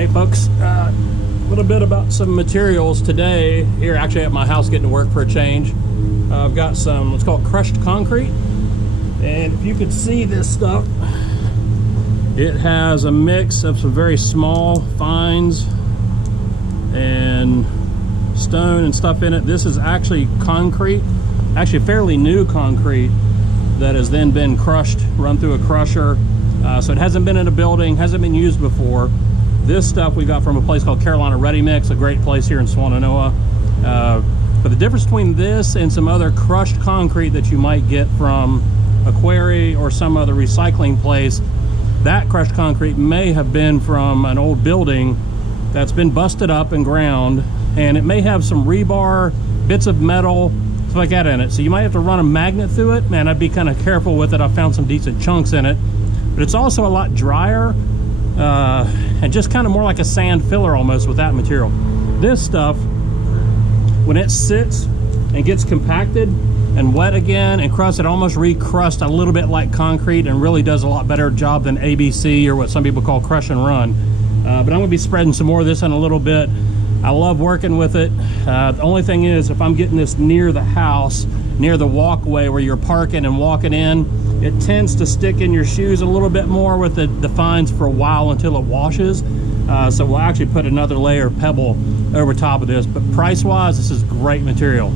Hey folks, a little bit about some materials today. Here actually at my house getting to work for a change. I've got some what's called crushed concrete, and if you could see this stuff, it has a mix of some very small fines and stone and stuff in it. This is actually concrete, actually fairly new concrete that has then been crushed, run through a crusher. So it hasn't been in a building, hasn't been used before. This stuff we got from a place called Carolina Ready Mix, a great place here in Swannanoa. But the difference between this and some other crushed concrete that you might get from a quarry or some other recycling place, that crushed concrete may have been from an old building that's been busted up and ground, and it may have some rebar, bits of metal, stuff like that in it. So you might have to run a magnet through it. Man, I'd be kind of careful with it. I found some decent chunks in it, but it's also a lot drier and just kind of more like a sand filler almost with that material. This stuff, when it sits and gets compacted and wet again and crust, it almost recrusts a little bit like concrete and really does a lot better job than ABC, or what some people call crush and run. But I'm going to be spreading some more of this in a little bit. I love working with it. The only thing is, if I'm getting this near the house, near the walkway where you're parking and walking in, it tends to stick in your shoes a little bit more with the fines for a while until it washes. So we'll actually put another layer of pebble over top of this. But price-wise, this is great material.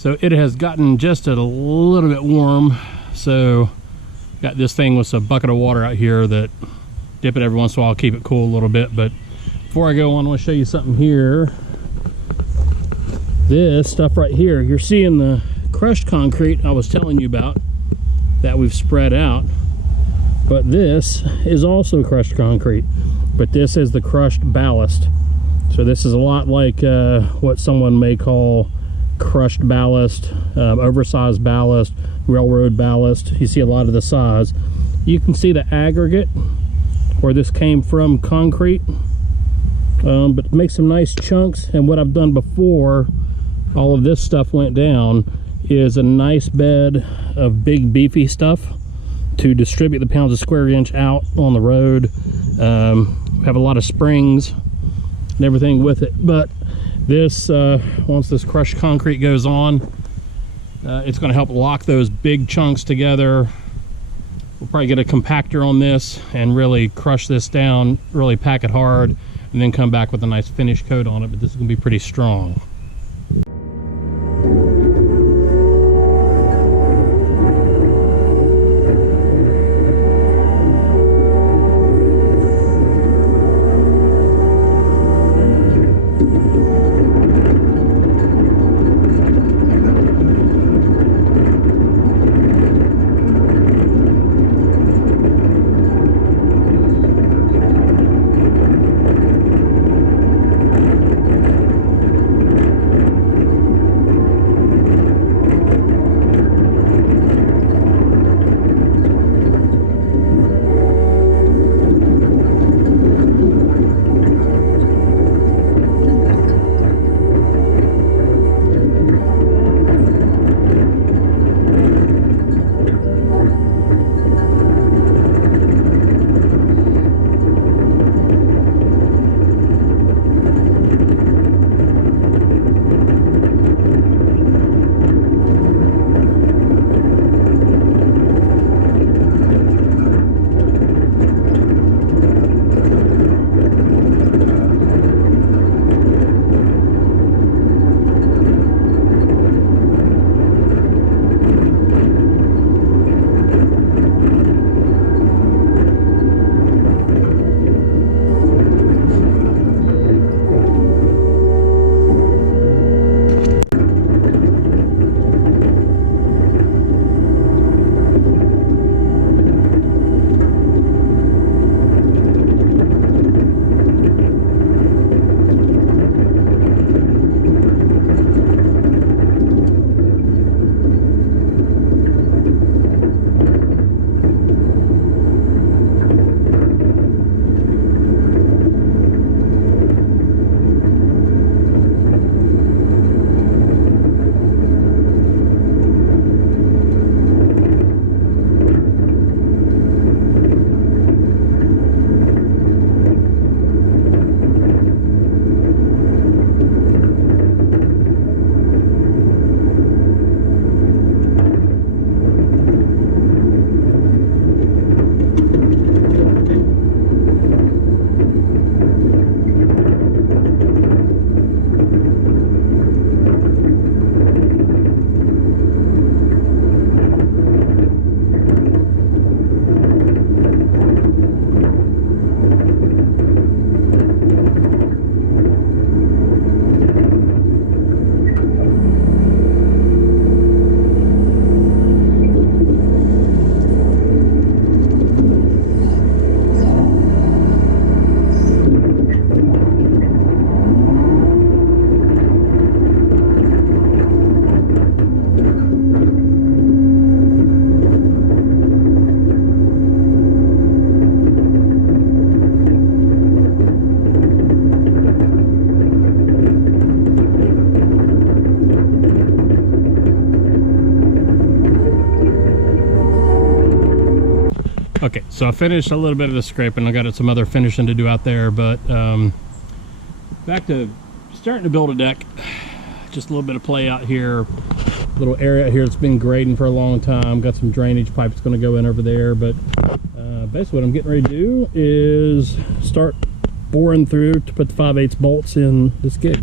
So it has gotten just a little bit warm. So got this thing with a bucket of water out here that dip it every once in a while, keep it cool a little bit. But before I go on, I want to show you something here. This stuff right here, you're seeing the crushed concrete I was telling you about that we've spread out. But this is also crushed concrete, but this is the crushed ballast. So this is a lot like what someone may call crushed ballast, oversized ballast, railroad ballast. You see a lot of the size. You can see the aggregate where this came from, concrete, but make some nice chunks. And what I've done before all of this stuff went down is a nice bed of big beefy stuff to distribute the pounds of square inch out on the road. Have a lot of springs and everything with it. But this, once this crushed concrete goes on, it's going to help lock those big chunks together. We'll probably get a compactor on this and really crush this down, really pack it hard, and then come back with a nice finish coat on it. But this is going to be pretty strong. Okay, so I finished a little bit of the scraping. I got some other finishing to do out there, but back to starting to build a deck. Just a little bit of play out here. Little area out here that's been grading for a long time. Got some drainage pipes going to go in over there, but basically what I'm getting ready to do is start boring through to put the 5/8 bolts in this gig.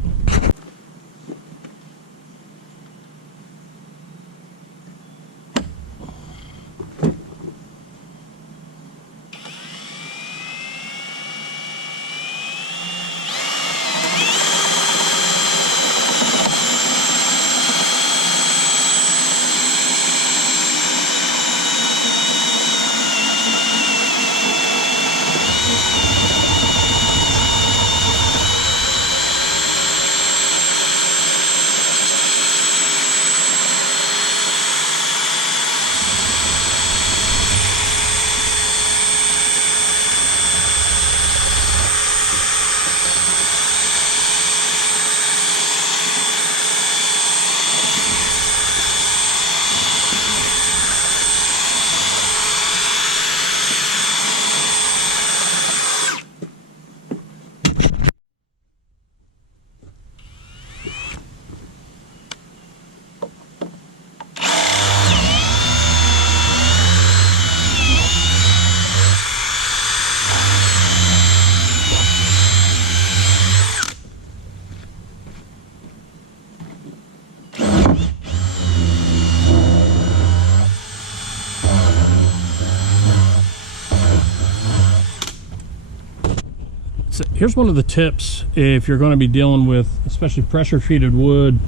So here's one of the tips if you're going to be dealing with especially pressure treated wood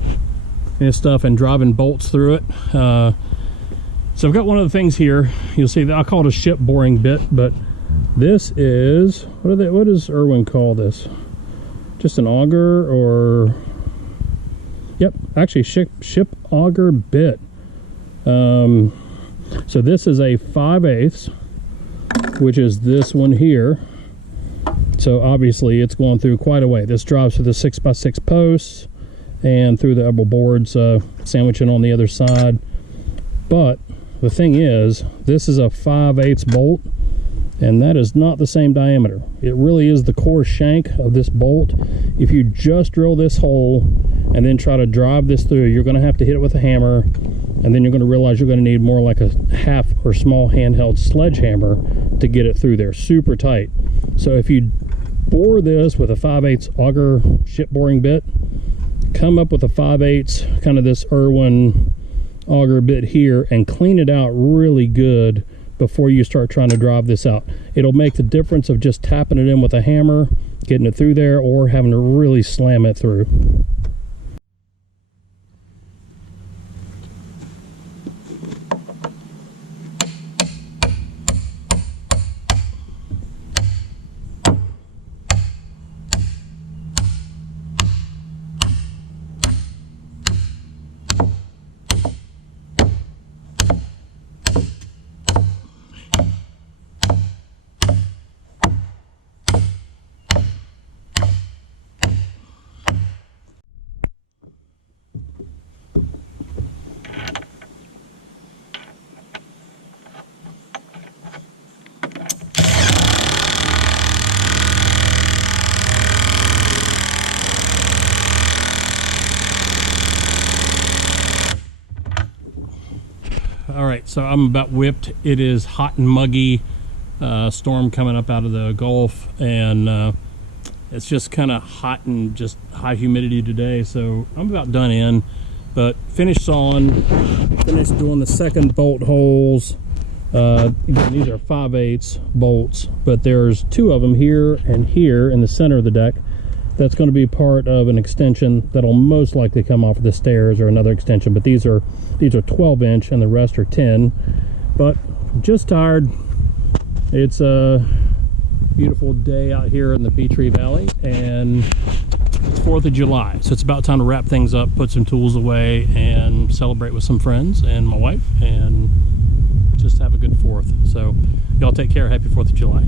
and stuff and driving bolts through it. So I've got one of the things here. You'll see that I call it a ship boring bit, but this is, what does Irwin call this? Just an auger, or yep, actually ship auger bit. So this is a 5/8, which is this one here. So obviously it's going through quite a way. This drives through the 6x6 posts and through the elbow boards, sandwiching on the other side. But the thing is, this is a 5/8 bolt, and that is not the same diameter. It really is the core shank of this bolt. If you just drill this hole and then try to drive this through, you're going to have to hit it with a hammer, and then you're going to realize you're going to need more like a half or small handheld sledgehammer to get it through there, super tight. So if you bore this with a 5/8 auger ship boring bit, come up with a 5/8 kind of this Irwin auger bit here and clean it out really good before you start trying to drive this out. It'll make the difference of just tapping it in with a hammer, getting it through there, or having to really slam it through. All right, so I'm about whipped. It is hot and muggy, storm coming up out of the Gulf, and it's just kind of hot and just high humidity today, so I'm about done in. But finished sawing, finished doing the second bolt holes. Again, these are 5/8 bolts, but there's two of them here and here in the center of the deck. That's going to be part of an extension that'll most likely come off of the stairs, or another extension, but these are 12-inch and the rest are 10. But I'm just tired. It's a beautiful day out here in the Peachtree Valley, and it's 4th of July, so it's about time to wrap things up, put some tools away, and celebrate with some friends and my wife, and just have a good 4th. So y'all take care. Happy 4th of July.